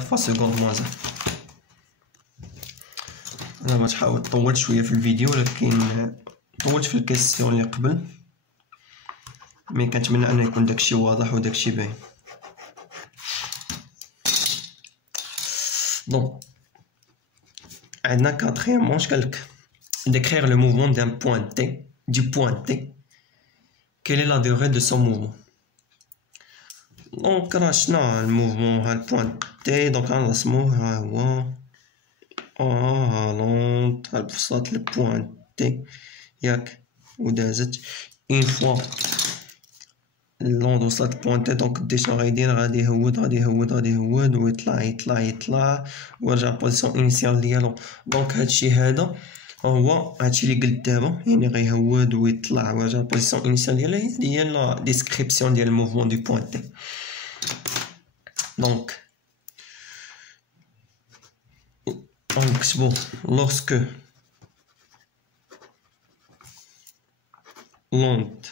fois seconde moins 1. انا ما تحاول طولت شويه في الفيديو ولكن طولت في الكيسيون اللي قبل، مي كنتمنى ان يكون داكشي واضح وداكشي باين. دونك عندنا كاتريامونش قالك décrire le mouvement d'un point T, du point T. Quelle est la durée de son mouvement? Donc راه شنا الموفمون ها البوان تي، دونك غنرسموه ها هو لونط ها البساط البوان تي ياك ودازت اون فوا لونط وصلت البوان تي. دونك دي شنو غيدير؟ غادي يهود غادي يهود غادي يهود ويطلع يطلع يطلع ويرجع للبوزيسيون انيسيال ديالو. دونك هادشي هذا هو هادشي اللي قلت دابا، يعني غيهود ويطلع ويرجع للبوزيسيون انيسيال ديالو، هي لا ديسكريبسيون ديال الموفمون دو بوان تي. Donc lorsque l'onde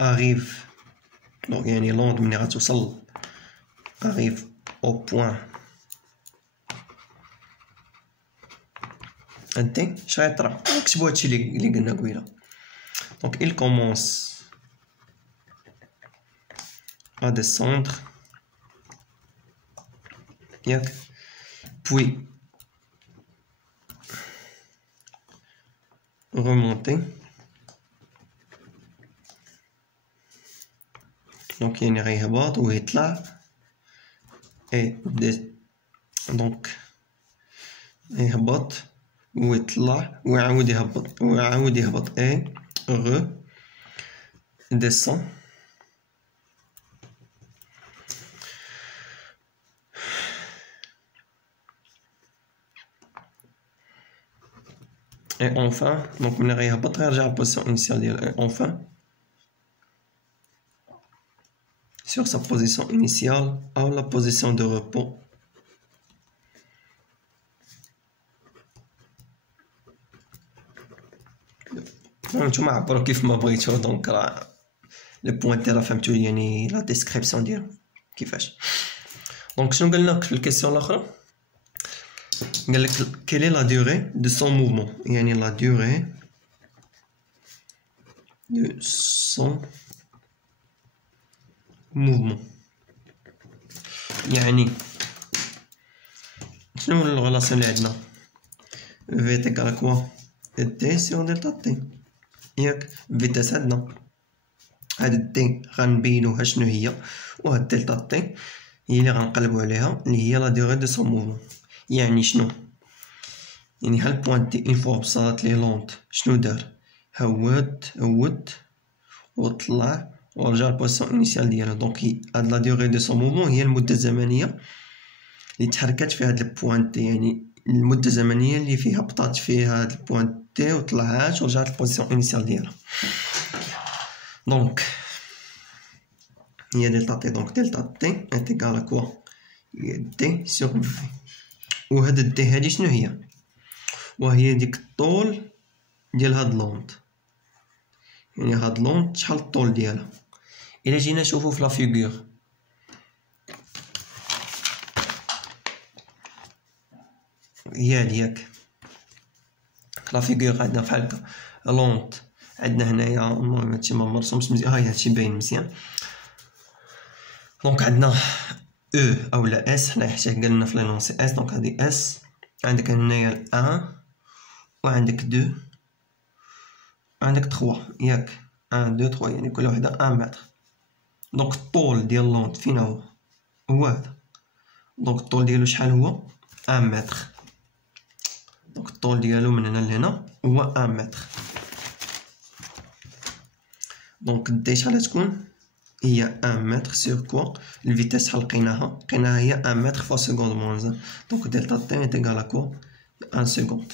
arrive, donc يعني l'onde ملي غتوصل arrive au point T، اش غيطرا؟ نكتبو هادشي اللي قلنا قبيله. donc il commence à descendre, puis remonter. Donc il y a une réhabilitation où est là et donc يهبط ويطلع ويعاود يهبط ويعاود يهبط et redescend. Et enfin, donc من غيهبط غيرجع للبوزيسيون انيسيال ديالو. Et enfin sur sa position initiale à la position de repos. نتوما عبروا كيف ما بغيتو. دونك راه لي بوينتي راه فهمتو يعني لا ديسكريبسيون ديالو كيفاش. دونك شنو قلنا في الكيسيون الاخرى؟ قال لك quelle est la durée de son mouvement، يعني la durée de son mouvement. يعني شنو هو الغلاسيون اللي عندنا؟ في تيكال كوا تي سيغ دلتا تي ياك. فيتاس عندنا هاد تي غنبينوها شنو هي، وهاد دلتا تي هي اللي غنقلبو عليها اللي هي لا ديغي دو سون موفمون. يعني شنو؟ يعني ها البوان تي اون فوا وصلت ليه لونط شنو دار؟ هود وطلع ورجع للبوزيسيون انيسيال ديالو. دونك هاد لا ديغي دو سون موفمون هي المده الزمنيه اللي تحركات في هاد البوان تي، يعني المده الزمنيه اللي فيها هبطات فيها هاد البوان تي وطلعات ورجعت للبوزيسيون انيسيال ديالها. دونك هي دلتا تي. دونك دلتا تي انتيغال كوا هي دي سور في. وهاد الدي هادي شنو هي؟ وهي ديك الطول ديال هاد لونط، يعني هاد لونط شحال الطول ديالها. الا جينا نشوفو في لا فيغور هي هادي ياك، لا فيغور عندنا بحال هكا لونط عندنا هنايا. المهم هادشي ما مرسومش مزيان، هاي هادشي باين مزيان. دونك عندنا او اولا اس، حنا حتى قالنا في لينونسي اس. دونك هادي اس، عندك هنايا 1 وعندك 2 عندك 3 ياك. 1 2 3 يعني كل وحده 1 متر. دونك الطول ديال لونط فين هو هذا. دونك الطول ديالو شحال هو؟ 1 متر. دونك الطول ديالو من هنا لهنا هو 1 متر. دونك دي شحال تكون؟ هي 1 متر سور كوا الفيتاس شحال لقيناها هي 1 متر فوا سكوند موان 1. دونك دلتا تي انتيغال كوا 1 سكوند.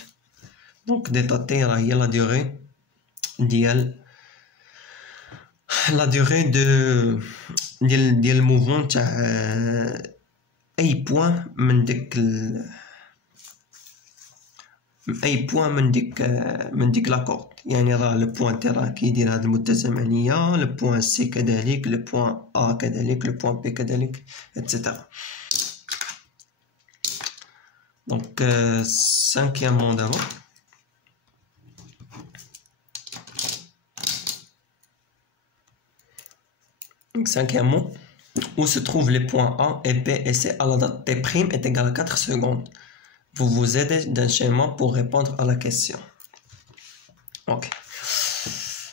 دونك دلتا تي راه هي لا ديوري ديال ديال الموفمون تاع اي بوين من ديك اي بوان من ديك لاكورد، يعني راه لو بوان تي راه كيدير هاد المده الزمنيه، لو بوان سي كذلك، لو بوان ا كذلك، لو بوان بي كذلك، اتسيتيرا. دونك cinquièmement d'abord. Cinquièmement, où se trouvent les points A et B et C à la date T' est égale à 4 secondes. Vous vous aidez d'un schéma pour répondre à la question. Ok.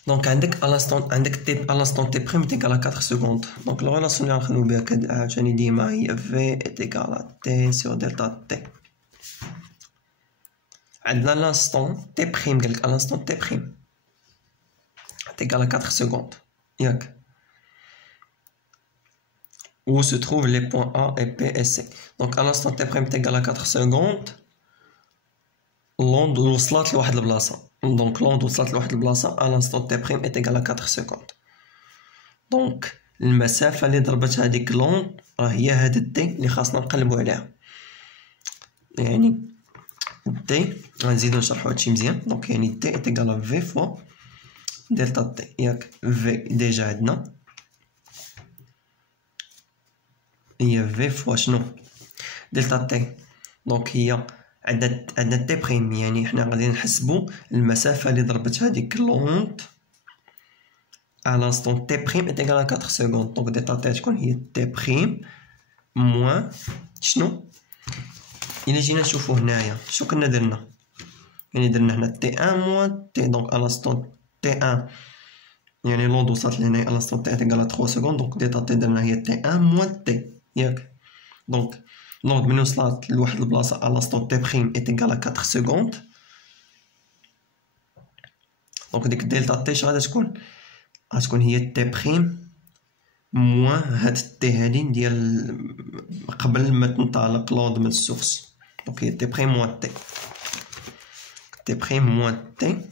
Donc, à l'instant T' est égal à 4 secondes. Donc, la relation que V est égal à T sur delta T. À l'instant T', à l'instant T' est égal à 4 secondes. Yak. Où se trouvent les points A et B et C. Donc, à l'instant T' est égal à 4 secondes. l'onde وصلت لواحد البلاصة. دونك l'onde وصلت لواحد البلاصة à l'instant T' est égal à 4 secondes. دونك المسافة اللي ضربت هذيك l'onde راه هي هاد الدي اللي خاصنا نقلبو عليها. يعني الدي غنزيدو نشرحو هادشي مزيان. دونك يعني دي est égal à V fois دلتا T. ياك V ديجا عندنا هي V fois شنو دلتا T. دونك هي عندنا تي بريم، يعني حنا غادي نحسبو المسافة اللي ضربت هذيك لونط à l'instant T' est égal à 4 secondes. دونك دلتا تي تكون هي تي بريم موان شنو إلا جينا نشوفو هنايا شنو كنا درنا، يعني درنا هنا تي ان موان تي. دونك à l'instant تي ان يعني لونط وصلت لهنايا à l'instant T est égal à 3 secondes. دونك دلتا تي درنا هي تي ان موان تي. ياك دونك l'onde من وصلت لواحد البلاصة à l'instant T' est égal à 4 secondes. دونك ديك دلتا تي غادي تكون هي تي بريم موان هاد تي هادي ديال قبل ما تنطلق لوند من السورس. دونك هي تي بريم موان تي بريم موان تي. دونك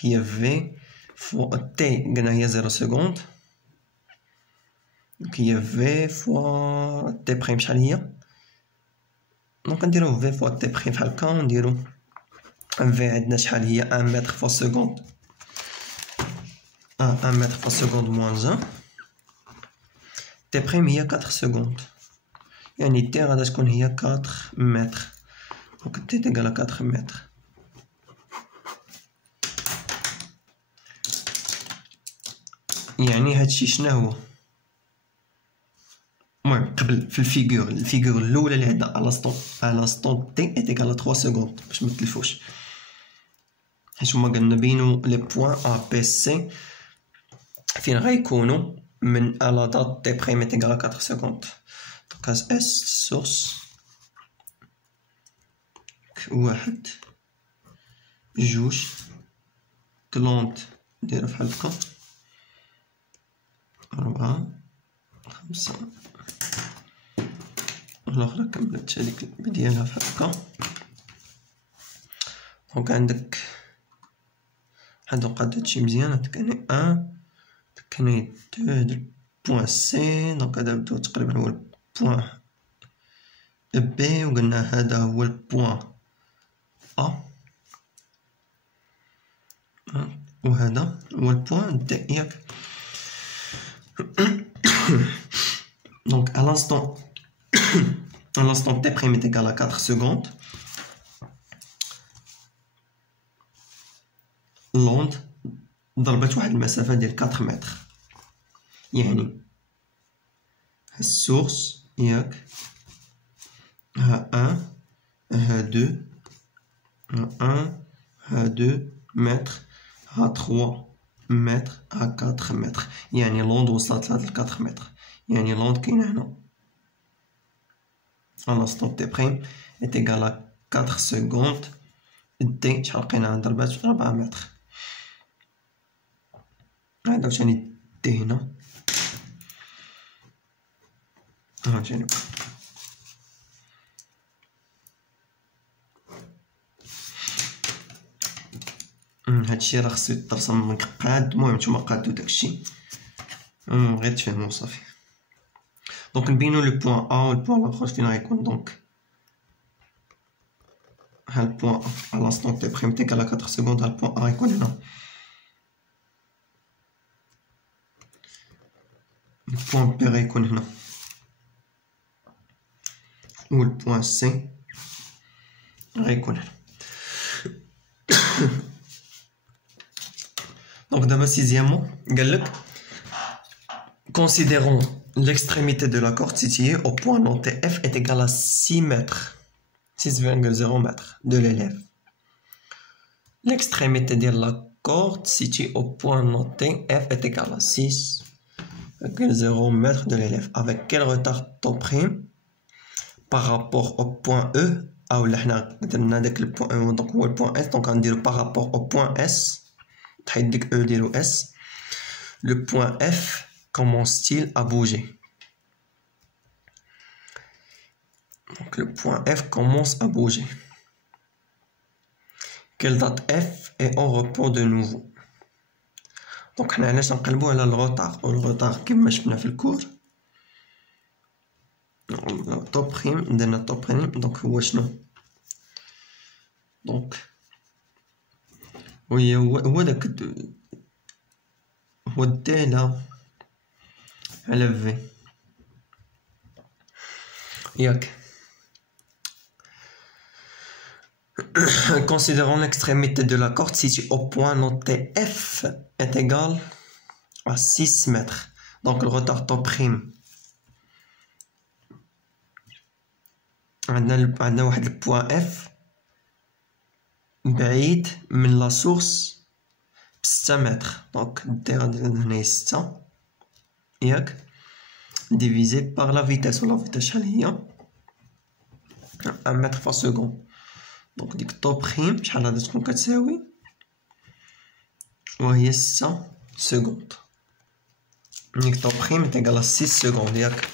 هي في فوا تي قلنا هي 0 سكوند. دونك هي في فوا تي بريم شحال هي. دونك نديرو في فوا تي بريم بحال هكا ونديرو في عندنا شحال هي 1 متر فوا سكوند. 1 متر فوا سكوند موان 1 تي بريم هي 4 سكوند، يعني تي غادا تكون هي 4 متر. دونك تي تيغال 4 متر. يعني هادشي شنو هو؟ المهم قبل في الفيغور الاولى اللي عندنا على لاستون تي تيغال 3 سكوند باش متلفوش، حيت هما قالنا بينو لي بوين ا بي سي فين غيكونوا من على دات تي بريم تيغال 4 سكوند. دونك اس سورس واحد جوج كلونت نديرو بحال هكا 4 5 والاخرى كملت هذيك ديالها بحال هكا. دونك عندك هادو قاد هادشي مزيان. هاد كاين 1 كاين 2 بوين سي. دونك هذا بدو تقريبا هو البوين بي، وقلنا هذا هو البوين ا، وهذا هو البوين دي. ياك دونك à l'instant T' est égal à 4 secondes, l'onde ضربت واحد المسافة ديال 4 متر. يعني السورس ياك ها 1 ها 2 ها 1 ها 2 متر ها 3 متر ها 4 متر. يعني لوند وصلت لهاد 4 متر، يعني لوند كاينه هنا. à l'instant T' est égal à 4 secondes. دي شحال لقينا ضربات 4 متر. هذا عاوتاني دي هنا عاوتاني هادشي راه خصو يترسم من قاد. المهم نتوما قادو داكشي غير تفهمو صافي. دونك نبينو لو بوين ا و البوين لاخر فين غيكون. دونك le point A à l'instant T prime égal à 4 secondes, le point A يكون هنا. Le point B يكون هنا. و le point C يكون هنا. Donc d'abord sixièmement, considérons l'extrémité de la corde située au point noté F est égal à 6 mètres, 6,0 mètres de l'élève. L'extrémité de la corde située au point noté F est égal à 6,0 mètres de l'élève. Avec quel retard τ' par rapport au point E, ou là, le point E, donc le point S, donc on dit par rapport au point S, E S, le point F commence-t-il à bouger? Donc le point F commence à bouger. Quelle date F est en repos de nouveau? Donc on a le retard. Le retard comme je l'ai fait le cours. Top prime, top prime, donc donc oui, هو داك هو الدالة على في ياك. Considérons l'extrémité de la corde située au point noté F est égal à 6 mètres. Donc le retard τ' عندنا واحد البوان F بعيد من لا سورس ب6 متر. دونك الدايره ديالنا هنايا 6 ياك ديفيزي بار لا فيتاس، ولا فيتاس شحال هي 1 متر في سكوند. دونك ديك طو بريم شحال غادي تكون كتساوي، وهي 6 سكوند. ديك طو بريم تيكالا 6 سكوند ياك.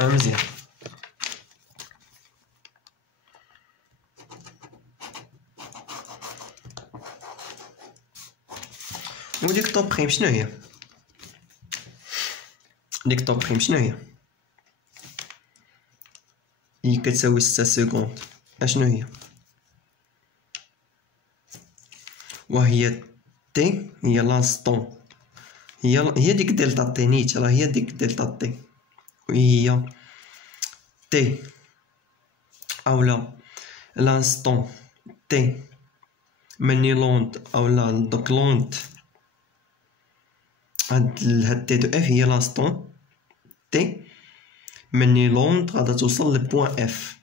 مزيان. وديك طو بريم شنو هي؟ ديك طو بريم شنو هي؟ هي كتساوي 6 سكوند. اشنو هي؟ وهي تي هي لانستون، هي ديك دلتا تي نيت، راه هي ديك دلتا تي، وهي تي اولا لانستون تي مني لوند اولا دوك لوند. هاد تي دو اف هي لانستون تي مني لوند غادا توصل لبوان اف.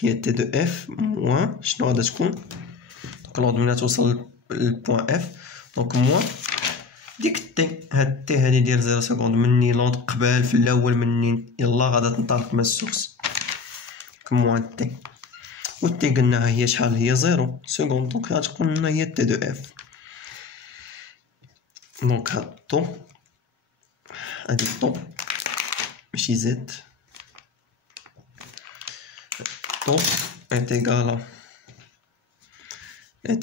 هي تي دو اف موان شنو غادا تكون؟ دونك لوند ملي توصل للبوان اف، دونك موان ديك تي. هاد تي هادي ديال 0 سكوند مني لوند قبال في الاول مني يلا غادا تنطلق من السورس موان تي. و تي قلناها هي شحال؟ هي 0 سكوند. دونك غتكون لنا هي تي دو اف. دونك هاد طو هادي طو ماشي زد، طو est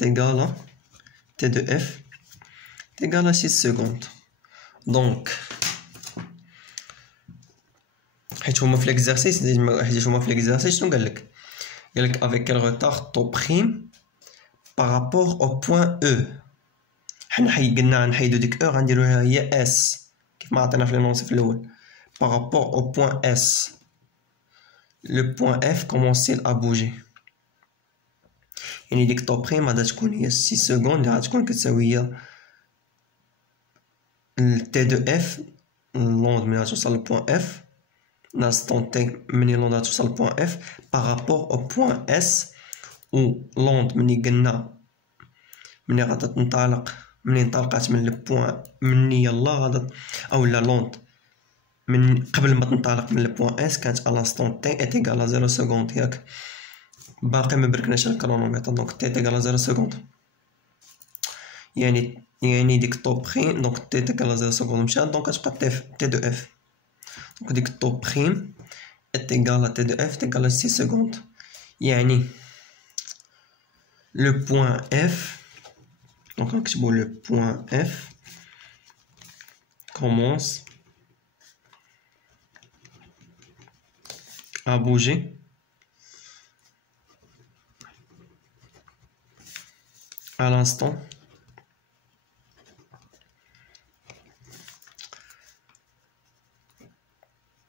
égal à T de F est égal à 6 secondes. Donc حيت هما في l'exercice شنو قالك؟ قالك avec quel retard τ' par rapport au point E. حنا قلنا نحيدو ديك او غنديروها هي اس كيف ما عطينا في لونسي في الاول. par rapport au point S, le point F commence à bouger. يعني ديك طو بريم غادا تكون هي 6 سكوند اللي غتكون كتساوي هي تي دو اف لوند ملي غتوصل للبوان اف، لانستون تي ملي لوند غتوصل للبوان اف بارابور او بوان اس، و لوند ملي قلنا ملي غادا تنطلق ملي انطلقات من البوان مني يلا غادا اولا لوند من قبل ما تنطلق من البوان اس كانت الانستون تي ايتيغال 0 سكوند ياك. باقي ما بركناش الكرونومتر. دونك تي ايتيغال 0 سكوند يعني ديك طو بريم. دونك تي ايتيغال 0 سكوند مشات، دونك كتبقى تي دو اف. دونك ديك طو بريم ايتيغال تي دو اف ايتيغال 6 سكوند. يعني لو بوان اف، دونك نكتبو لو بوان اف commence à bouger à l'instant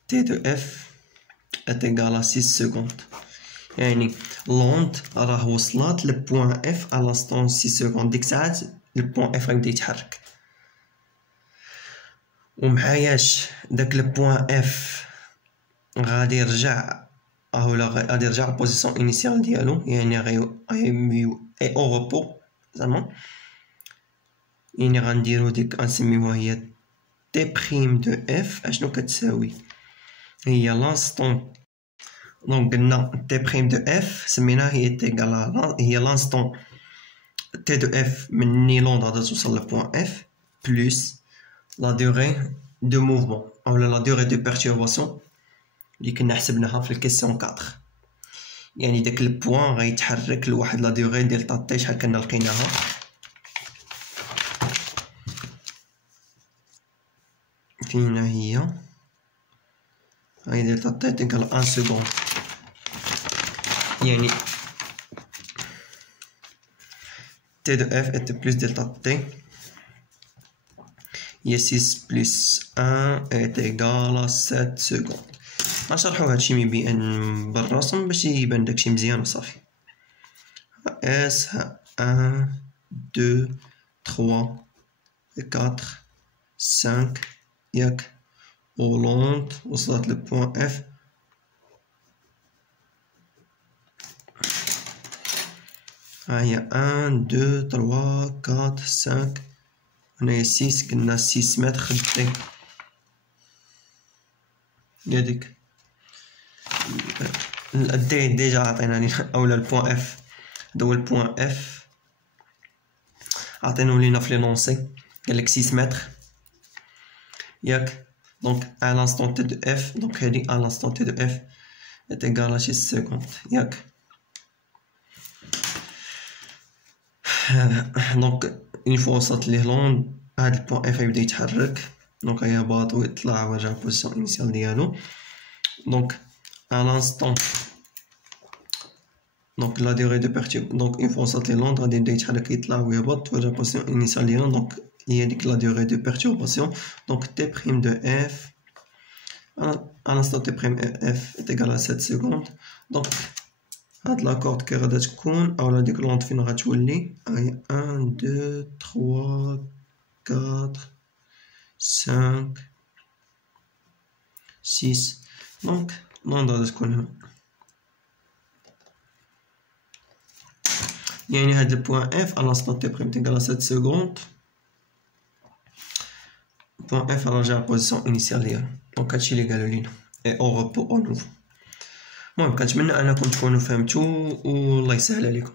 T de F est égal à 6 secondes. يعني l'onde راه وصلت لبوان F à l'instant 6 secondes. ديك الساعات البوان F غيبدا يتحرك ومحياش داك البوان F غادي يرجع غادي يرجع للبوزيسيون انيسيال ديالو، يعني غي او ريبو زعما، يعني غنديرو ديك غنسميوها هي تي بريم دو اف. اشنو كتساوي؟ هي لانستون، دونك قلنا تي بريم دو اف سميناها هي تيغال، هي لانستون تي دو اف مني لوند غادا توصل لبوان اف بلوس لا دوغي دو موفمون اولا لا دوغي دو بيرتورباسيون اللي كنا حسبناها في الكيسيون 4. يعني داك البوان غيتحرك لواحد لا دوغي ديال طاطي شحال كنا لقيناها، فينا هي ديال طاطي تيكال 1 سكوند. يعني تي دو اف est plus delta t هي 6 plus 1 est égal à 7 secondes. غنشرحو هادشي من بان بالرسم باش يبان داكشي مزيان وصافي. اس 1 2 3 4 5 ياك اولوند وصلت لبوان اف ها هي 1 2 3 4 5 هنايا 6 قلنا 6 متر خدي هاديك الدي ديجا عطيناني اولا البوان اف هذا هو البوان اف عطينو لينا في لي لونسي قالك 6 متر ياك. دونك à l'instant t de f دونك هادي à l'instant t de f est égal à 6 secondes ياك. دونك اون فوا وصلت ليه لوند هاد البوان اف يبدا يتحرك، دونك يهبط ويطلع ويرجع للبوزيسيون انيسيال ديالو. دونك à l'instant دونك لا دوغي دو بيرتورباسيون، دونك اون فوا وصلت ليه لوند غادي يبدا يتحرك يطلع ويهبط ويرجع للبوزيسيون انيسيال ديالو. دونك هي ديك لا دوغي دو بيرتورباسيون. دونك تي بريم دو اف à l'instant t prime f est égal à 7 secondes. donc هاد لاكورد كي غادا تكون اولا ديك لونط فين غتولي هي 1 2 3 4 5 6. دونك لونط غادا تكون هنا، يعني هاد البوان اف à l'instant t prime est égal à 7 secondes. بوان اف راجع للبوزيسيون انيسيال ديالو. دونك هادشي اللي قالو لينا اي او ريبو او نوفو. المهم كنتمنى انكم تكونوا فهمتوا والله يسهل عليكم.